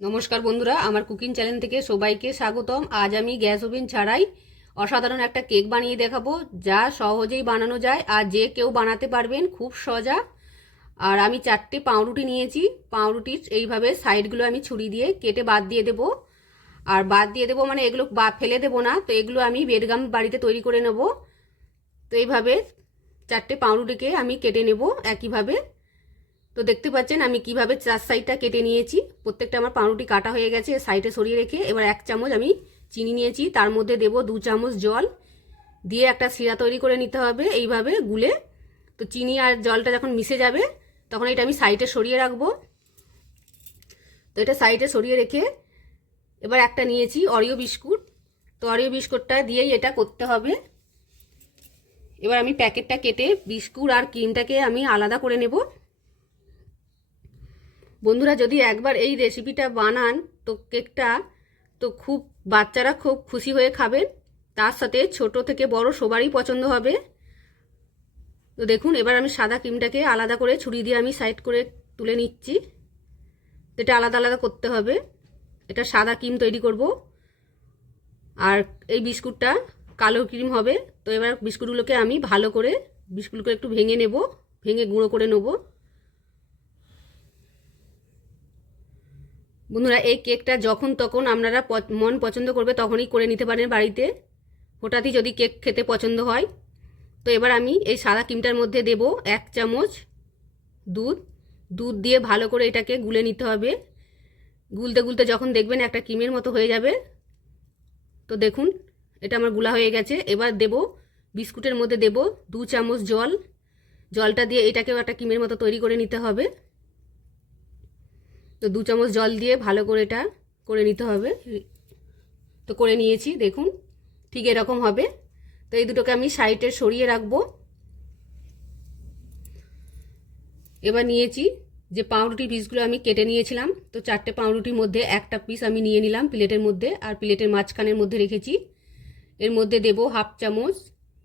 নমস্কার বন্ধুরা, আমার কুকিং চ্যানেল থেকে সবাইকে স্বাগতম। আজ আমি গ্যাস ওভেন ছাড়াই অসাধারণ একটা কেক বানিয়ে দেখাবো, যা সহজেই বানানো যায় আর যে কেউ বানাতে পারবেন খুব সজা। আর আমি চারটে পাউরুটি নিয়েছি পাউরুটির এইভাবে সাইডগুলো আমি ছুরি দিয়ে কেটে বাদ দিয়ে দেবো। আর বাদ দিয়ে দেবো মানে এগুলো বা ফেলে দেবো না, তো এগুলো আমি বেডগাম বাড়িতে তৈরি করে নেব। তো এইভাবে চারটে পাউরুটিকে আমি কেটে নেব একইভাবে। তো দেখতে পাচ্ছেন আমি কীভাবে চার সাইডটা কেটে নিয়েছি। প্রত্যেকটা আমার পাউরুটি কাটা হয়ে গেছে, সাইডে সরিয়ে রেখে এবার এক চামচ আমি চিনি নিয়েছি, তার মধ্যে দেব দু চামচ জল, দিয়ে একটা শিরা তৈরি করে নিতে হবে, এইভাবে গুলে। তো চিনি আর জলটা যখন মিশে যাবে, তখন এটা আমি সাইডে সরিয়ে রাখব। তো এটা সাইডে সরিয়ে রেখে এবার একটা নিয়েছি অরিও বিস্কুট। তো অরিও বিস্কুটটা দিয়েই এটা করতে হবে। এবার আমি প্যাকেটটা কেটে বিস্কুট আর ক্রিমটাকে আমি আলাদা করে নেব। বন্ধুরা, যদি একবার এই রেসিপিটা বানান, তো কেকটা তো খুব, বাচ্চারা খুব খুশি হয়ে খাবেন তার সাথে ছোট থেকে বড় সবারই পছন্দ হবে। তো দেখুন, এবার আমি সাদা ক্রিমটাকে আলাদা করে ছুরি দিয়ে আমি সাইড করে তুলে নিচ্ছি। এটা আলাদা আলাদা করতে হবে। এটা সাদা ক্রিম তৈরি করব। আর এই বিস্কুটটা কালো ক্রিম হবে। তো এবার বিস্কুটগুলোকে আমি ভালো করে বিস্কুটগুলো একটু ভেঙে নেব, ভেঙে গুঁড়ো করে নেব। বন্ধুরা, এই কেকটা যখন তখন আপনারা মন পছন্দ করবে তখনই করে নিতে পারেন বাড়িতে। হঠাৎই যদি কেক খেতে পছন্দ হয়, তো এবার আমি এই সাদা ক্রিমটার মধ্যে দেব এক চামচ দুধ। দুধ দিয়ে ভালো করে এটাকে গুলে নিতে হবে। গুলতে গুলতে যখন দেখবেন একটা ক্রিমের মতো হয়ে যাবে, তো দেখুন, এটা আমারগুলা হয়ে গেছে। এবার দেব, বিস্কুটের মধ্যে দেব দু চামচ জল। জলটা দিয়ে এটাকেও একটা ক্রিমের মতো তৈরি করে নিতে হবে। তো দু চামচ জল দিয়ে ভালো করে এটা করে নিতে হবে। তো করে নিয়েছি, দেখুন, ঠিক এরকম হবে। তো এই দুটোকে আমি সাইডে সরিয়ে রাখব। এবার নিয়েছি যে পাউরুটি পিসগুলো আমি কেটে নিয়েছিলাম, তো চারটে পাউরুটির মধ্যে একটা পিস আমি নিয়ে নিলাম প্লেটের মধ্যে, আর প্লেটের মাঝখানের মধ্যে রেখেছি। এর মধ্যে দেব হাফ চামচ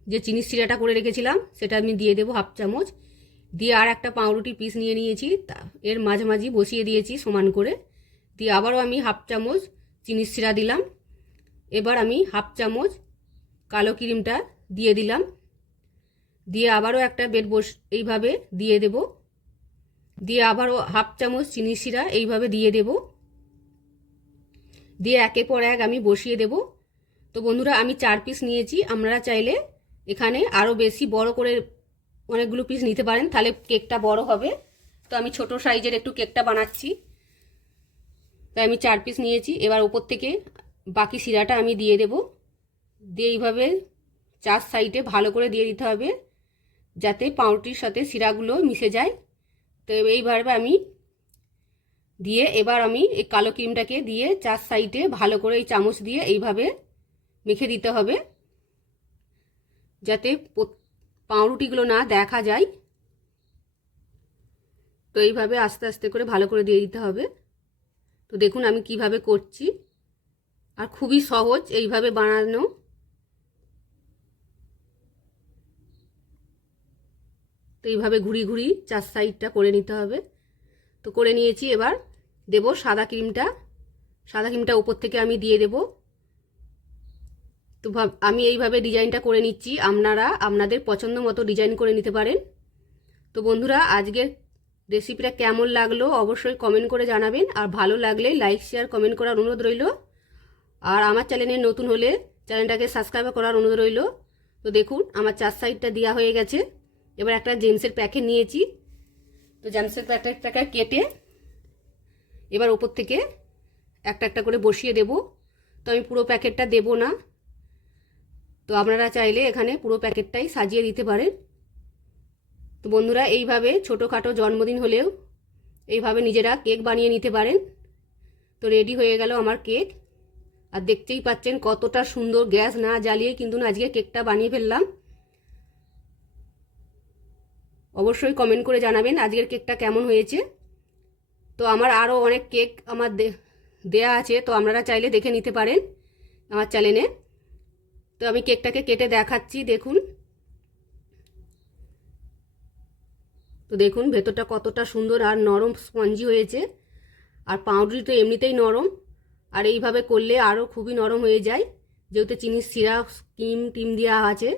যে চিনি শিরাটা করে রেখেছিলাম, সেটা আমি দিয়ে দেবো হাফ চামচ। দিয়ে আর একটা পাউরুটি পিস নিয়ে নিয়েছি, তা এর মাঝামাঝি বসিয়ে দিয়েছি সমান করে। দিয়ে আবারও আমি হাফ চামচ চিনির শিরা দিলাম। এবার আমি হাফ চামচ কালো ক্রিমটা দিয়ে দিলাম। দিয়ে আবারও একটা বেড বস এইভাবে দিয়ে দেব। দিয়ে আবারও হাফ চামচ চিনির শিরা এইভাবে দিয়ে দেব। দিয়ে একের পর এক আমি বসিয়ে দেব। তো বন্ধুরা, আমি চার পিস নিয়েছি। আপনারা চাইলে এখানে আরও বেশি বড় করে অনেকগুলো পিস নিতে পারেন, তাহলে কেকটা বড় হবে। তো আমি ছোট সাইজের একটু কেকটা বানাচ্ছি। তাই আমি চার পিস নিয়েছি, এবার ওপর থেকে বাকি শিরাটা আমি দিয়ে দেব। দিয়ে এইভাবে চার সাইডে ভালো করে দিয়ে দিতে হবে, যাতে পাউরুটির সাথে শিরাগুলো মিশে যায়। তো এইভাবে আমি দিয়ে এবার আমি এই কালো ক্রিমটাকে দিয়ে চার সাইডে ভালো করে এই চামচ দিয়ে এইভাবে মেখে দিতে হবে, যাতে পাউরুটিগুলো না দেখা যায়, তো এইভাবে আস্তে আস্তে করে ভালো করে দিয়ে দিতে হবে। তো দেখুন আমি কীভাবে করছি। আর খুবই সহজ এইভাবে বানানো। তো এইভাবে ঘুরি ঘুরি চার সাইডটা করে নিতে হবে। তো করে নিয়েছি, এবার দেব সাদা ক্রিমটা। সাদা ক্রিমটা উপর থেকে আমি দিয়ে দেবো। তো আমি এইভাবে ডিজাইনটা করে নিচ্ছি। আপনারা আপনাদের পছন্দ মতো ডিজাইন করে নিতে পারেন। তো বন্ধুরা, আজকের রেসিপিটা কেমন লাগল অবশ্যই কমেন্ট করে জানাবেন। আর ভালো লাগলে লাইক, শেয়ার, কমেন্ট করার অনুরোধ রইল। আর আমার চ্যানেলে নতুন হলে চ্যানেলটাকে সাবস্ক্রাইব করার অনুরোধ রইল। তো দেখুন, আমার চার সাইডটা দেওয়া হয়ে গেছে। এবার একটা জেমসের প্যাকেট নিয়েছি। তো জেমসের প্যাকেটটাকে কেটে এবার ওপর থেকে একটা একটা করে বসিয়ে দেব। তো আমি পুরো প্যাকেটটা দেব না। তো আপনারা চাইলে এখানে পুরো প্যাকেটটাই সাজিয়ে দিতে পারেন। তো বন্ধুরা, এইভাবে ছোটোখাটো জন্মদিন হলেও এইভাবে নিজেরা কেক বানিয়ে নিতে পারেন। তো রেডি হয়ে গেল আমার কেক। আর দেখতেই পাচ্ছেন কতটা সুন্দর গ্যাস না জ্বালিয়ে কিন্তু না আজকে কেকটা বানিয়ে ফেললাম। অবশ্যই কমেন্ট করে জানাবেন আজকের কেকটা কেমন হয়েছে। তো আমার আরও অনেক কেক আমার দেয়া আছে, তো আপনারা চাইলে দেখে নিতে পারেন আমার চ্যানেলে। তো আমি কেকটাকে কেটে দেখাচ্ছি, দেখুন। তো দেখুন, ভেতরটা কতটা সুন্দর আর নরম স্পঞ্জি হয়েছে। আর পাউরুটি তো এমনিতেই নরম। আর এইভাবে করলে আরও খুবই নরম হয়ে যায়। যেহেতু চিনির সিরাপ ক্রিম টিম দেওয়া আছে।